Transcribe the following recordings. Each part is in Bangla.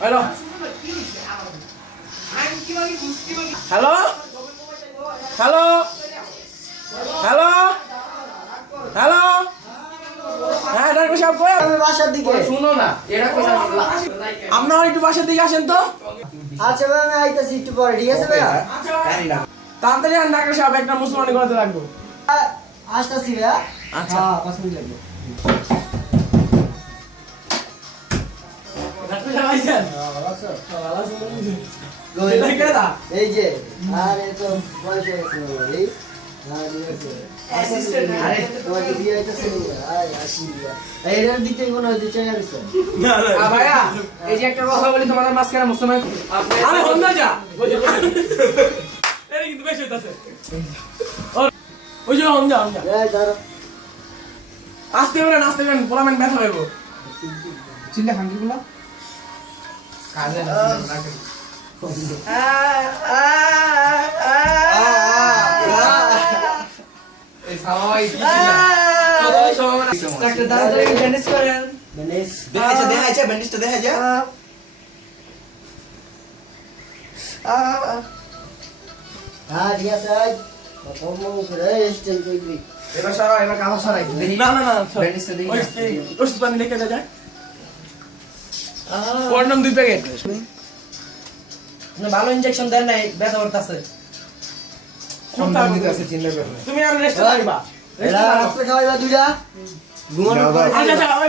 Hello hello hello hello hello হ্যাঁ ডাক্তার সাহেব কই আমি বাসার দিকে। শুনো না এটা আপনারা একটু বাসার দিকে আসেন তো। আচ্ছা ভাই আমি আইতাছি একটু পরে ঠিক আছে ভাইয়া? তাড়াতাড়ি আন ডাক্তার সাহেব একটা মুসলমানি করতে লাগবো আসতাছি ভাইয়া। আচ্ছা। হ্যাঁ পাঁচ লাগবে। এই যে আরে তো বয়স হয়ে গেছে বাবা, এই হ্যাঁ, মাঝখানে মুসলমান কিন্তু বেশি হইতাছে ওই যে। আসতে পারেন আসতে পারেন পোলামেন্ট ব্যথা হইব চিল্লা খাঙ্কি এবার সরাও এবার কাঁথা সরাই। না না না ওষুধ পানি রেখে যায় কন্ডম দুই প্যাকেট। না, ভালো ইনজেকশন দেন নাই ব্যথা করতেছে। তুমি আর রেস্ট করবা? এরা রাত্রে খাওয়াইবা দুইটা? ঘুমানোর পরে আচ্ছা আচ্ছা ওই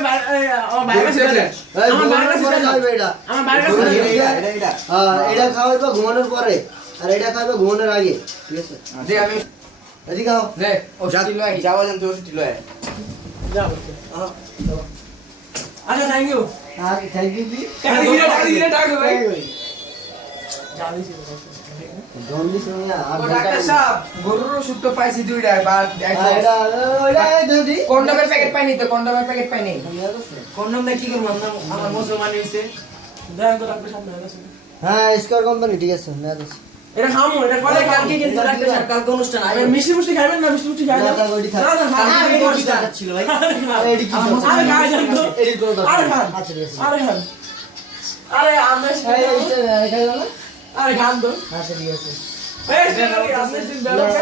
আমার খাওয়াইবা এটা। আমার এটা এটা হ্যাঁ, এটা খাওয়াইবা ঘুমানোর পরে। আর এটা খাওয়াইবা ঘুমানোর আগে ঠিক আছে? দে আমি এদিকে আও। দে ওষুধ লই যাওয়া যান তো ওষুধ লয় যাও আচ্ছা থ্যাংক ইউ আর। দিলে দিলে গরুর পাইছি দুইটা। কন্ডমের প্যাকেট পাইনি তো কন্ডমের প্যাকেট পাইনি। কন্ডম কি করব আমরা আমার মুসলমান হইছে। দেখেন তো ডাক্তার সামনে আছে হ্যাঁ স্কোয়ার কোম্পানি ঠিক আছে। এটা খামো এটা করে কালকে কিন্তু ডাক্তার সাহেব কালকে অনুষ্ঠান আরে আইবে মিষ্টি মুষ্টি না মিষ্টি মুষ্টি খাইবেন না, না না না আরে, কিন্তু এটি কি অনুষ্ঠান। ছিল ভাই? এটি কি আমার আরে খাই যান তো। এটি কোনো দরকার আরে খান। আচ্ছা, আরে খান। আরে আমরা না? আরে খান তো। আচ্ছা, ঠিক আছে। এই,